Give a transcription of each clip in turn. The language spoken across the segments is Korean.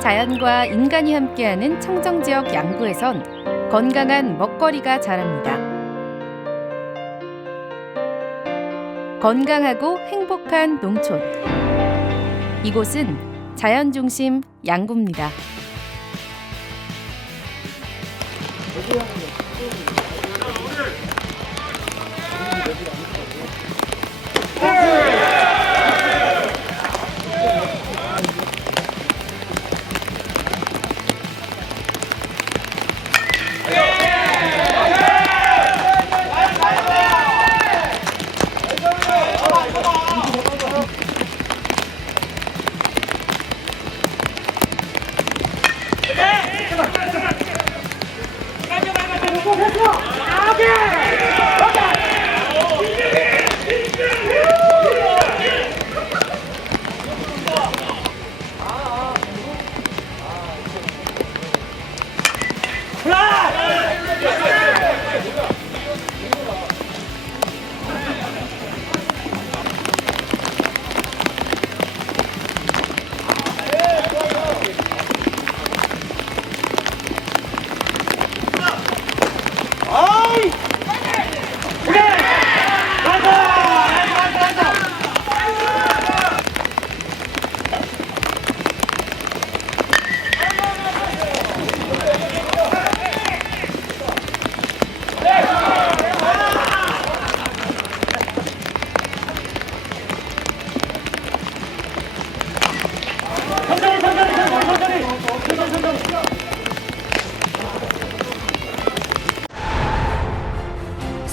자연과 인간이 함께하는 청정 지역 양구에선 건강한 먹거리가 자랍니다. 건강하고 행복한 농촌. 이곳은 자연 중심 양구입니다. Yes.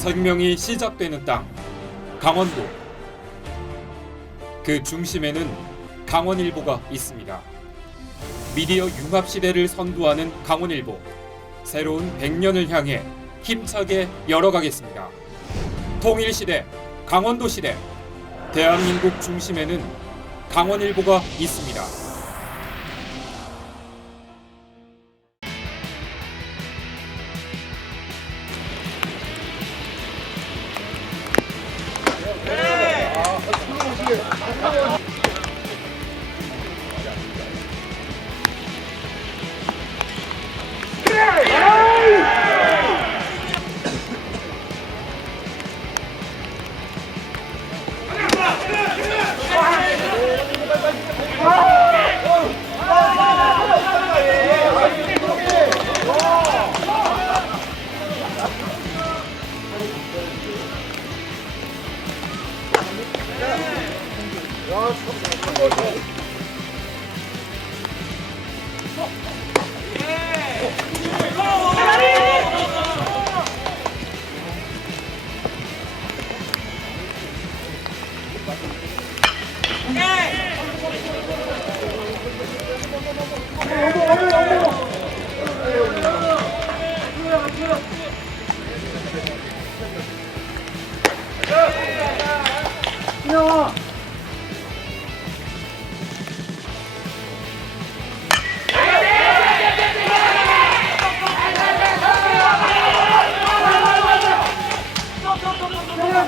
생명이 시작되는 땅, 강원도. 그 중심에는 강원일보가 있습니다. 미디어 융합 시대를 선도하는 강원일보. 새로운 100년을 향해 힘차게 열어가겠습니다. 통일 시대, 강원도 시대. 대한민국 중심에는 강원일보가 있습니다. Хорошо.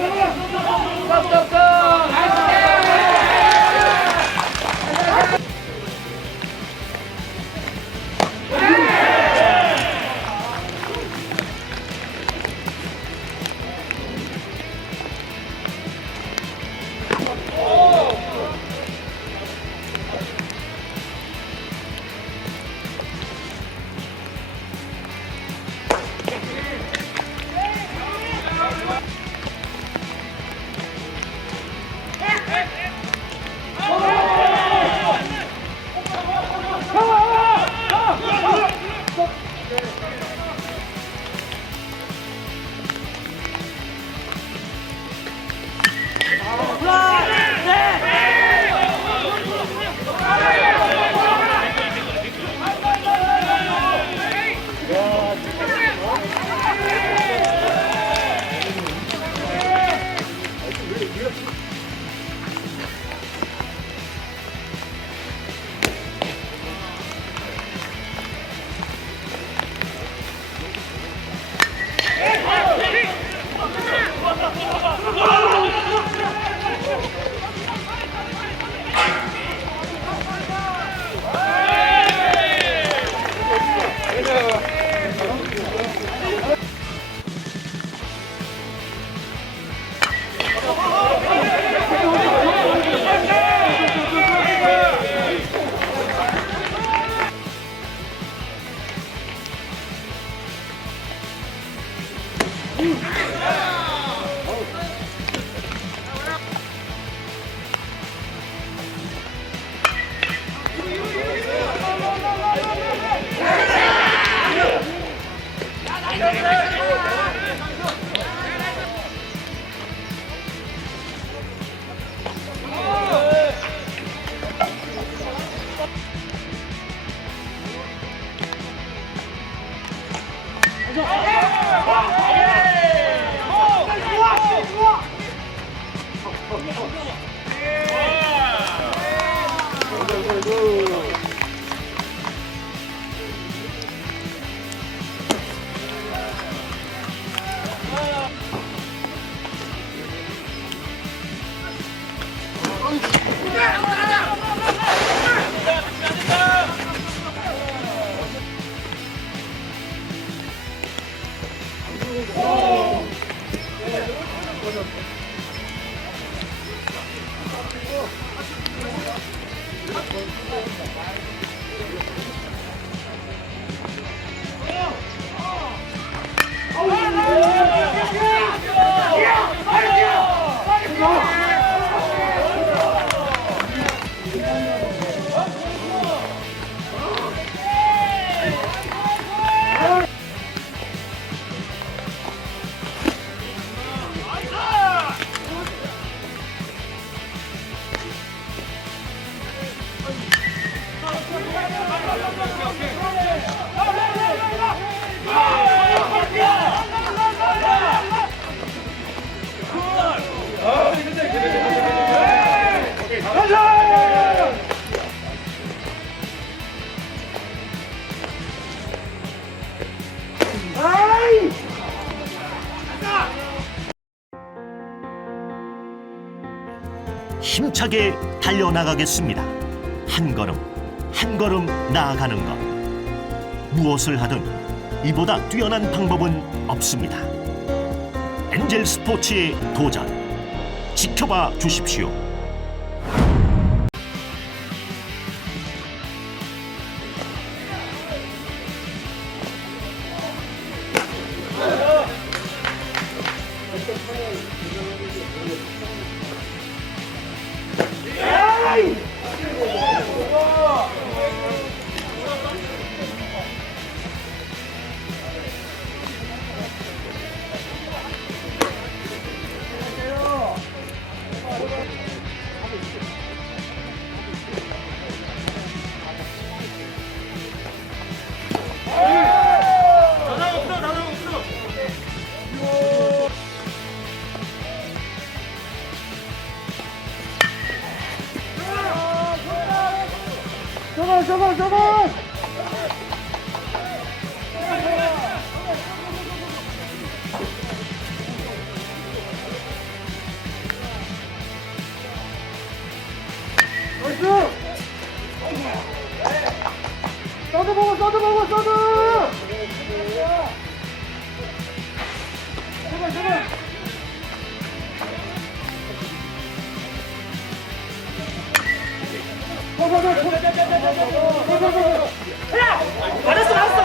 고고고 哎呦 힘차게 달려나가겠습니다. 한 걸음, 한 걸음 나아가는 것. 무엇을 하든 이보다 뛰어난 방법은 없습니다. 엔젤 스포츠의 도전. 지켜봐 주십시오. 서드 보고 서드 보고 서드! 제발 제발 알았어, 알았어.